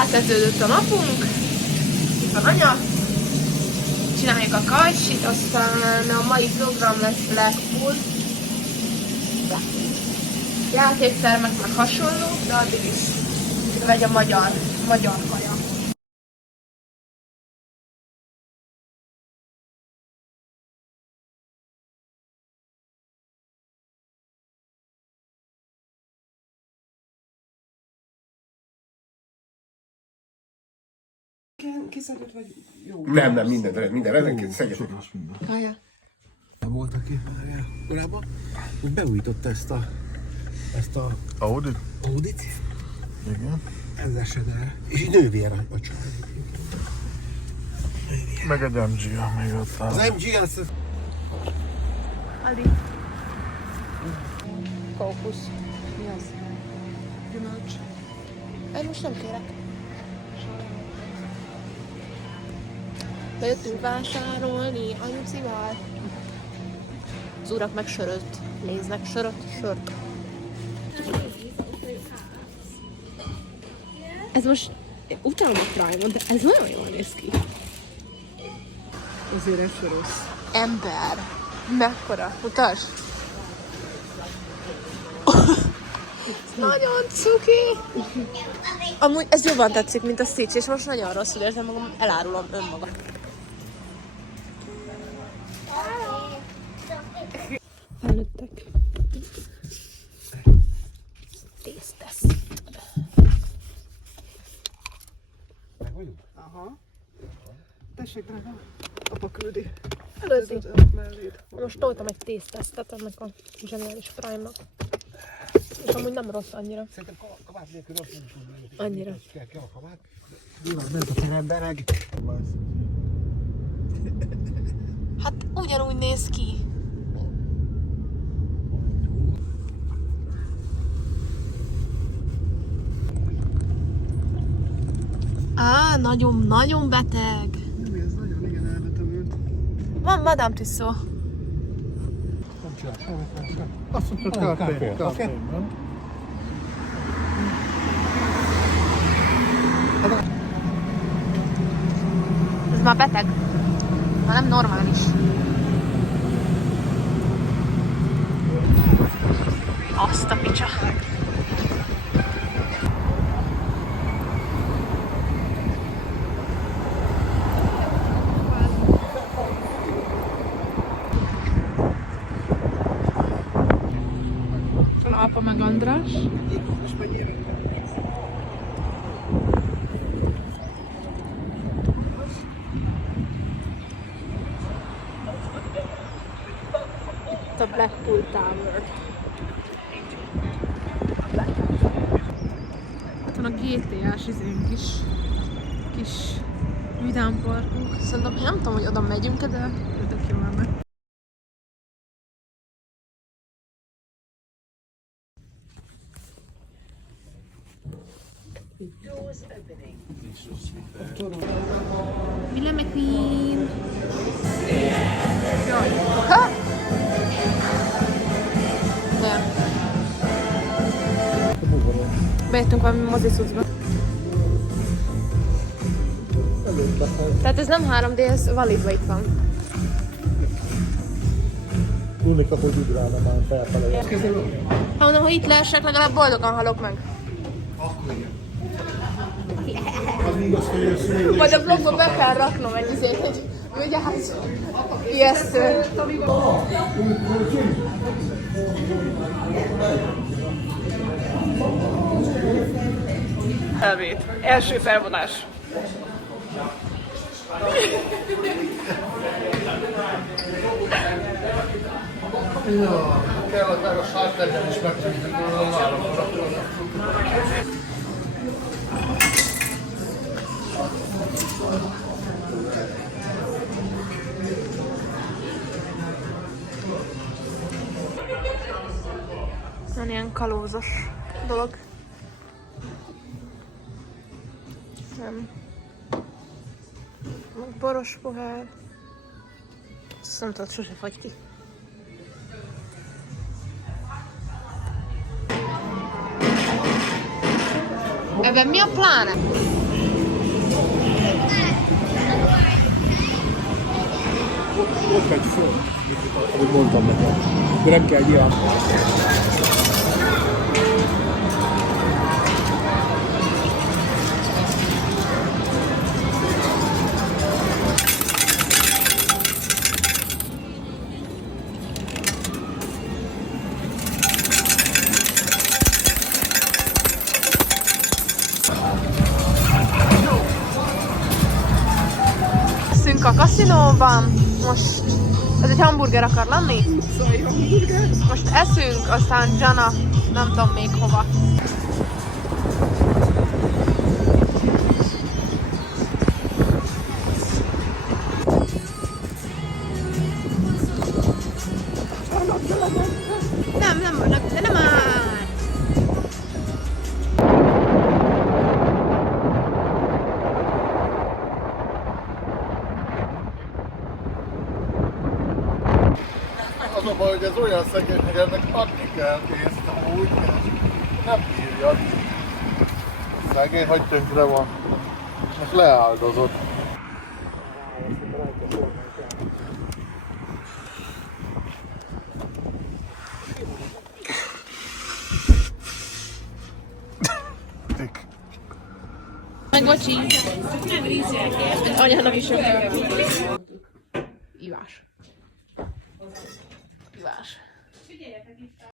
Elkezdődött a napunk, itt van anya, csináljuk a kajsit, aztán a mai program lesz Black Pool, játéktermek, meg hasonló, de addig is megy a magyar kaja. Kiszedett vagy jó? Nem, minden rendelkezik, szedjetek. Kaja. Volt, aki korábban, hogy beújította ezt a Audit? Audit. Igen. Ezzel se de. És így nővér a család. Meg egy MG, még ott áll. Az MG az... Adi. Kókusz. Mi az? Gyümölcs. Én most nem kérek. Bejöttünk vásárolni anyucival. Az urak meg söröt néznek, sört. Ez most utálom a Prime-ot, de ez nagyon jól néz ki. Azért ez se rossz. Ember. Mekkora? Mutasd! Nagyon cuki! Amúgy ez jobban tetszik, mint a Stitch, és most nagyon rosszul érzem magam, elárulom önmagam. Felnőttek. Tésztesz. Meg vagyunk? Aha. Tessék, drága. Apa küldi. Előzi. Melléd. Most toltam egy tésztesztet ennek a zseniális Prime-nak. És amúgy nem rossz annyira. Szerintem kabát nélkül rossz nem is. Annyira. Kell a kabát. Nyilván ment a terembereg. Hát ugyanúgy néz ki. Á, nagyon beteg. Nem, ez nagyon igen elbetegült. Van Madame Tussauds. Nem csinál semmit. Azt mondtad, kárpén. Ez már beteg. Már nem normális. Azt a picsa. Van apa meg András. A Blackpool Tower. Ott van a GTA-s kis vidámparkunk. Szerintem, én nem tudom, hogy oda megyünk-e, de Tök jó lenne. Villa McQueen. jaj. Ha? De. Bejöttünk valami mozicucba. Tehát ez nem 3D, ez validva itt van. Tudnék, hogy ugrálna már felfele. Ha mondom, hogy itt leesek, legalább boldogan halok meg. Az igaz, hogy jössz még. Majd a vlogba be kell raknom egy izét, egy vigyázz, ijesztő. Elvét. Első felvonás. Kell, meg a sártergen is megtűnik, a vállapra. Van ilyen kalózos dolog. Nem. Boros pohár. Azt nem tudod, sose fagy ki. Ebben mi a pláne? Ott megy föl, ahogy mondtam nekem. De nem kell ilyen. Leszünk a kaszinóban, most ez egy hamburger akar lenni? Most eszünk, aztán Jana, nem tudom még hova. Nem már! Az a baj, hogy ez olyan szegény, hogy ennek adni kell pénzt, amúgy nem bírja. Szegény, hogy tönkre van. Most leáldozott. Meg bocsi. Anyának is sok. Ivás. Ivás.